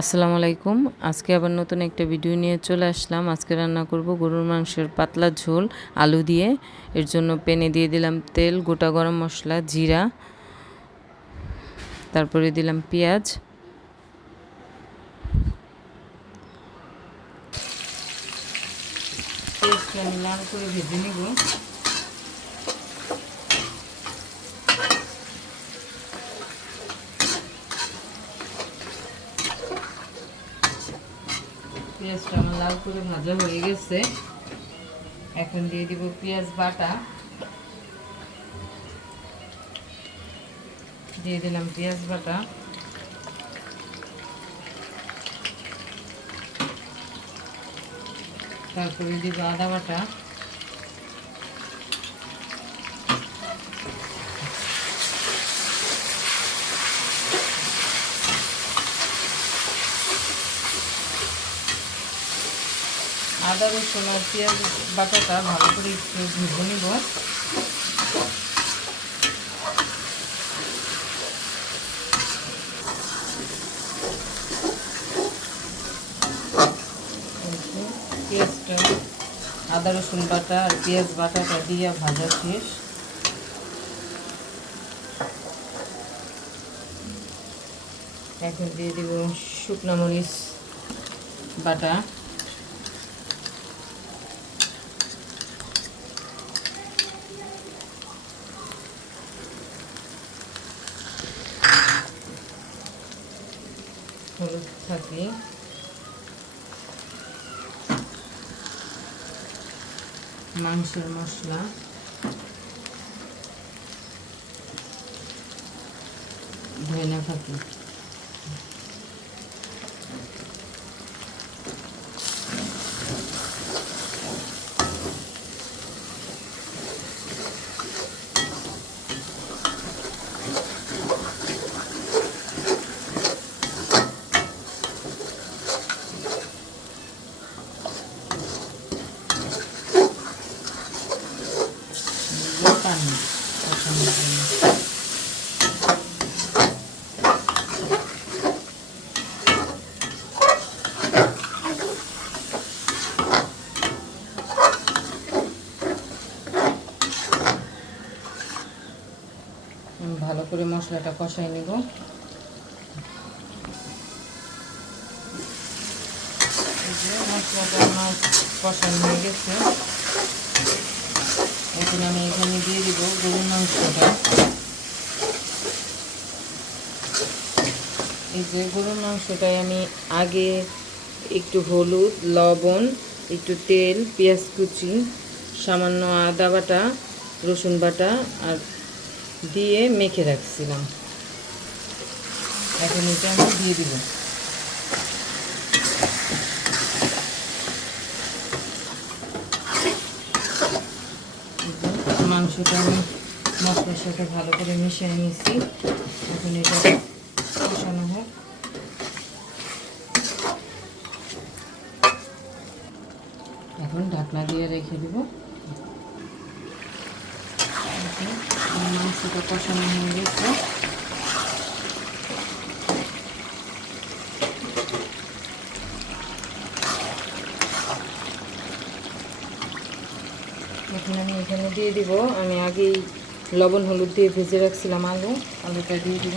আসসালামু আলাইকুম। আজকে আবার নতুন একটা ভিডিও নিয়ে চলে আসলাম। আজকে রান্না করব গরুর মাংসের পাতলা ঝোল, আলু দিয়ে। এর জন্য পেনে দিয়ে দিলাম তেল, গোটা গরম মশলা, জিরা। তারপরে দিলাম পেঁয়াজ। আমি লাল করে ভেজে নিব। পেঁয়াজটা আমার লাল করে ভাজা হয়ে গেছে। এখন দিয়ে দিব পেঁয়াজ বাটা। দিয়ে দিলাম পেঁয়াজ বাটা। তারপরে দিব আদা বাটা। আদা, রসুন আর পেঁয়াজ বাটাটা ভালো করে একটু ভেজে নিব। পেঁয়াজটা, আদা, রসুন বাটা আর পেঁয়াজ বাটাটা দিয়ে ভাজা শেষ। এখন দিয়ে দিব শুকনা মরিচ বাটা। হলুদ থাকে মাংসের মশলা। ধনে থাকি পানি কষানোর জন্য আমি ভালো করে মশলাটা কষাই নেব। মশলাটা আমার কষানো হয়ে গেছে। এখন আমি এখানে দিয়ে দিব গরুর মাংসটা। এই যে গরুর মাংসটায় আমি আগে একটু হলুদ, লবণ, একটু তেল, পেঁয়াজ কুচি, সামান্য আদা বাটা, রসুন বাটা আর দিয়ে মেখে রাখছিলাম। এখন এটা আমি দিয়ে দিব মাংসটা আমি মশলার সাথে ভালো করে মিশিয়ে নিয়েছি। এখন এটা কষানো হোক। এখন ঢাকনা দিয়ে রেখে দিব। মাংসটা কষানো হয়ে গেছে। এখন আমি এখানে দিয়ে দিব। আমি আগেই লবণ, হলুদ দিয়ে ভেজে রাখছিলাম আলু। আলুটা দিয়ে দিব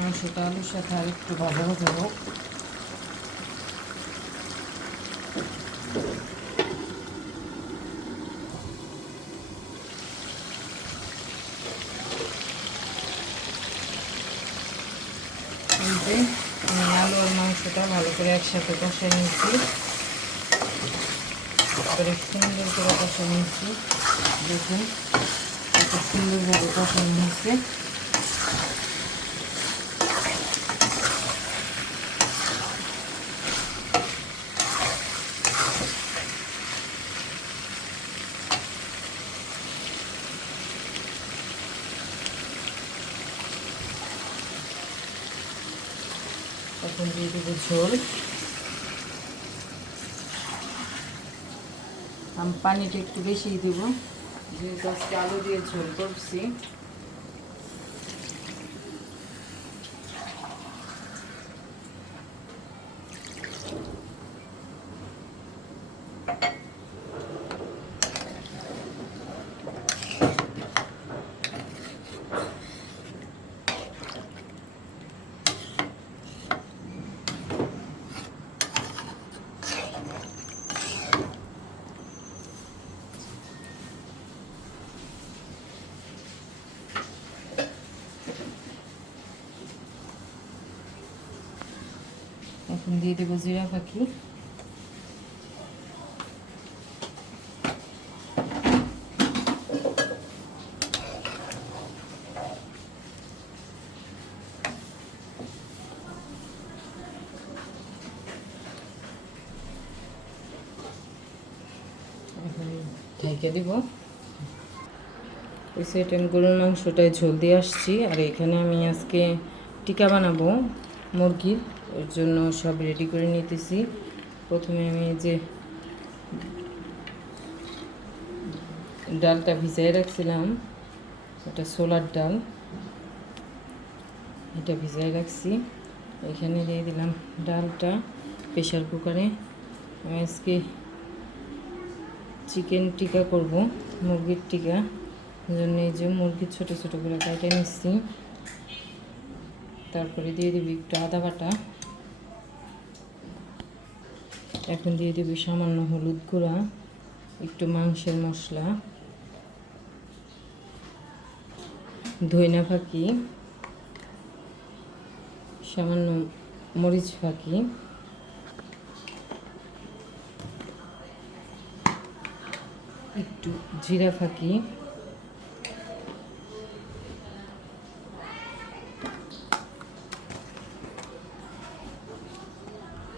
মাংসটা আলুর সাথে আর একটু ভাজা ভাজা আর মাংসটা ভালো করে একসাথে কষে নিয়েছি তারপরে সুন্দর করে কষে নিয়েছি দেখুন কত সুন্দরভাবে কষানো হয়েছে এখন দিয়ে দেবো ঝোল আমি পানিটা একটু বেশি দেবো। যেহেতু আজকে আলু দিয়ে ঝোল করছি। এখন দিয়ে দেবো জিরা পাখি। ঢেকে দিব। ওই গরুর মাংসটায় ঝোল দিয়ে আসছি, আর এখানে আমি আজকে টিকা বানাবো মুরগির। ওর জন্য সব রেডি করে নিতেছি। প্রথমে আমি যে ডালটা ভিজাই রাখছিলাম ওটা সোলার ডাল। এটা ভিজাই রাখছি। এখানে দিয়ে দিলাম ডালটা প্রেশার কুকারে। আমি আজকে চিকেন টিকা করব, মুরগির টিকা। জন্য এই যে মুরগির ছোটো ছোটো করে কাটে নিচ্ছি। তারপরে দিয়ে দিবি একটু আদা বাটা। এখন দিয়ে দিবি সামান্য হলুদ গুঁড়া, একটু মাংসের মশলা, ধইনা ফাঁকি, সামান্য মরিচ ফাঁকি, একটু জিরা ফাঁকি,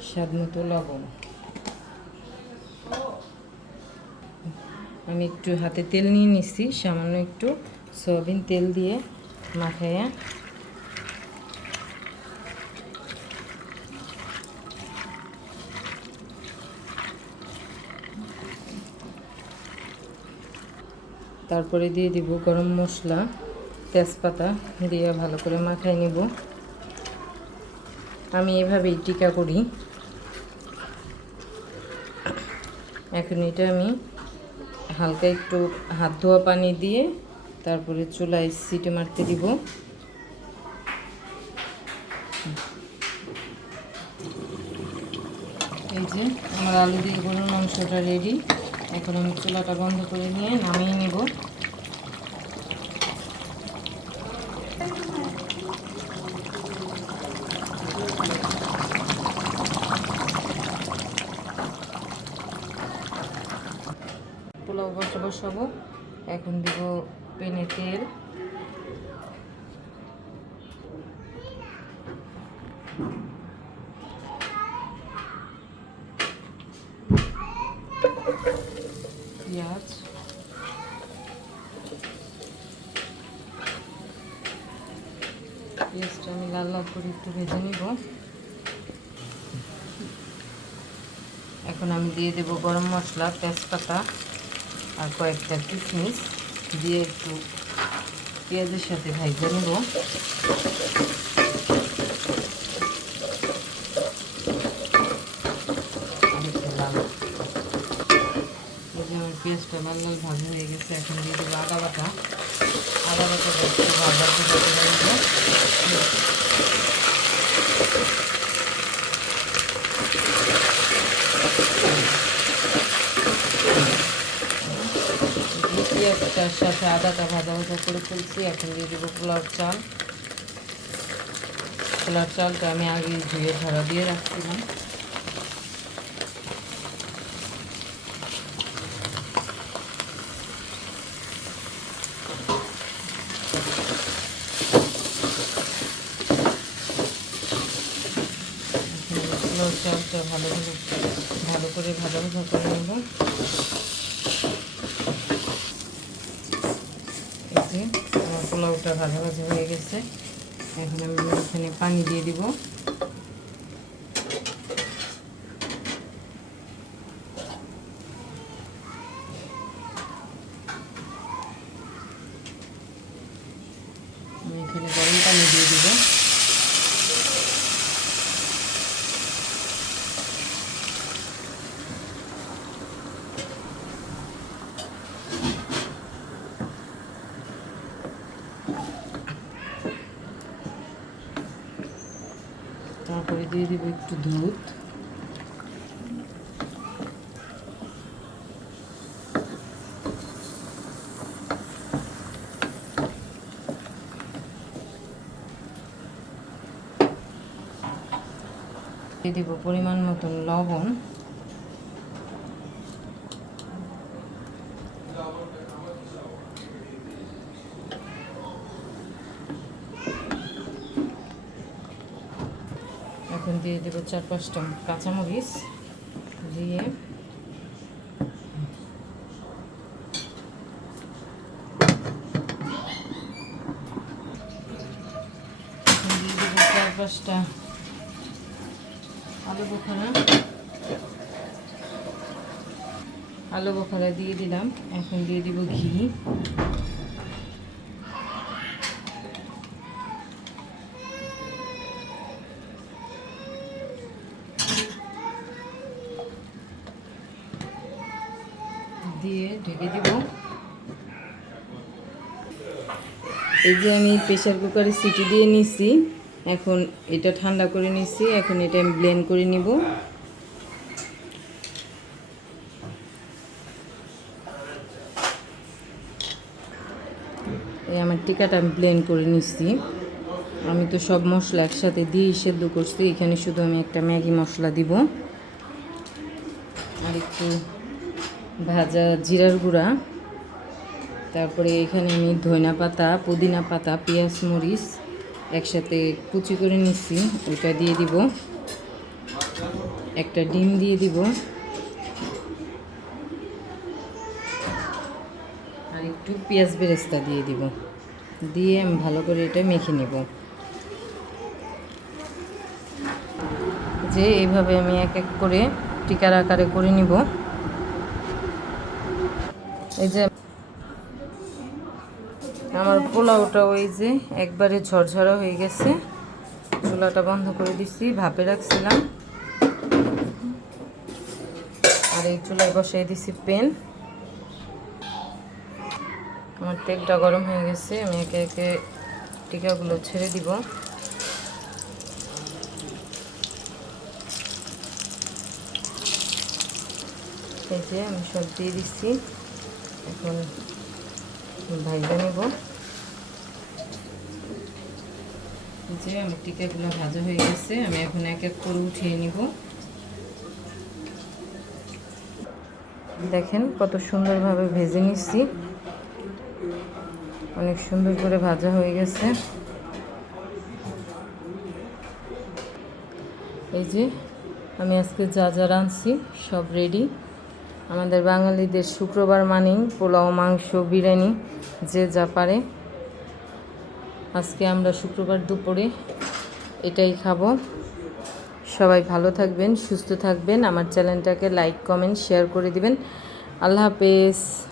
স্বাদ মতো লবণ। আমি একটু হাতে তেল নিয়ে নিচ্ছি, সামান্য একটু সয়াবিন তেল দিয়ে মাখাইয়া। তারপরে দিয়ে দিব গরম মশলা, তেজপাতা দিয়ে ভালো করে মাখাই নিব। আমি এভাবেই টিকা করি। এখন এটা আমি হালকা একটু হাত ধোয়া পানি দিয়ে তারপরে চুলায় সিটে মারতে দিব। এই যে আমার আলু দিয়ে গরুর মাংসটা রেডি এখন আমি চুলাটা বন্ধ করে নিয়ে নামিয়ে নেব। বসে বসাবো। এখন দিব পেনে তেল। পেঁয়াজ। পেঁয়াজটা আমি লাল লাল করে একটু ভেজে নিব। এখন আমি দিয়ে দেব গরম মশলা, তেজপাতা। আর কয়েকটা কিশমিশ দিয়ে একটু পেঁয়াজের সাথে ভাইজে নেব। পেঁয়াজটা লাল লাল ভাজা হয়ে গেছে, এখন দিয়ে দেবো আদা বাটা। আদা বাটা একটু ভাজা পেঁয়াজটার সাথে আদাটা ভাজা ভাজা করে ফেলছি। এখন দিয়ে দেবো পোলার চাল। পোলার চালটা আমি আগে ধুয়ে ঝাড়া দিয়ে রাখছিলাম। পোলার চালটা ভালো ভালো করে ভাজা ভাজা করে নেব এই যে পোলাওটা ভাজা ভাজা হয়ে গেছে। এখন আমি এখানে পানি দিয়ে দিব। তারপরে দিয়ে দিব একটু দুধ। দিয়ে দিব পরিমাণ মতন লবণ এখন দিয়ে দেব চার পাঁচটা কাঁচামরিচ দিয়ে চার পাঁচটা আলু বোখারা। আলু বোখারা দিয়ে দিলাম। এখন দিয়ে দিব ঘি দিয়ে ঢেকে দিব এই যে আমি প্রেশার কুকারে সিটি দিয়ে নিছি, এখন এটা ঠান্ডা করে নিছি, এখন এটা আমি ব্লেন্ড করে নিব। এই আমার টিকাটা আমি ব্লেন্ড করে নিচ্ছি আমি তো সব মশলা একসাথে দিয়ে সেদ্ধ করছি, এখানে শুধু আমি একটা ম্যাগি মশলা দিব। আর একটু ভাজা জিরার গুঁড়া। তারপরে এখানে আমি ধনিয়া পাতা, পুদিনা পাতা, পেঁয়াজ, মরিচ একসাথে কুচি করে নিচ্ছি। ওইটা দিয়ে দিব। একটা ডিম দিয়ে দিব। আর একটু পেঁয়াজ বেরেস্তা দিয়ে দিব। দিয়ে আমি ভালো করে এটা মেখে নেব। যে এইভাবে আমি এক এক করে টিকার আকারে করে নিব। এই যে আমার পোলাওটা ওই যে একবারে ঝরঝরা হয়ে গেছে। চুলাটা বন্ধ করে দিছি, ভাপে রাখছিলাম। আর এই চুলায় বসাই দিছি পেন আমার তেলটা গরম হয়ে গেছে, আমি একে একে টিকাগুলো ছেড়ে দিব। এই যে আমি সব দিয়ে দিচ্ছি এখন ভাজা নেব। যে আমার টিকাগুলো ভাজা হয়ে গেছে, আমি এখন এক এক করে উঠিয়ে নিব। দেখেন কত সুন্দরভাবে ভেজে নিচ্ছি। অনেক সুন্দর করে ভাজা হয়ে গেছে। এই যে আমি আজকে যা যা রাঁধছি সব রেডি আমাদের বাঙালিদের শুক্রবার মানেই পোলাও, মাংস, বিরিয়ানি, যে যা পারে। আজকে আমরা শুক্রবার দুপুরে এটাই খাব। সবাই ভালো থাকবেন, সুস্থ থাকবেন। আমার চ্যানেলটাকে লাইক কমেন্ট শেয়ার করে দিবেন। আল্লাহ হাফেজ।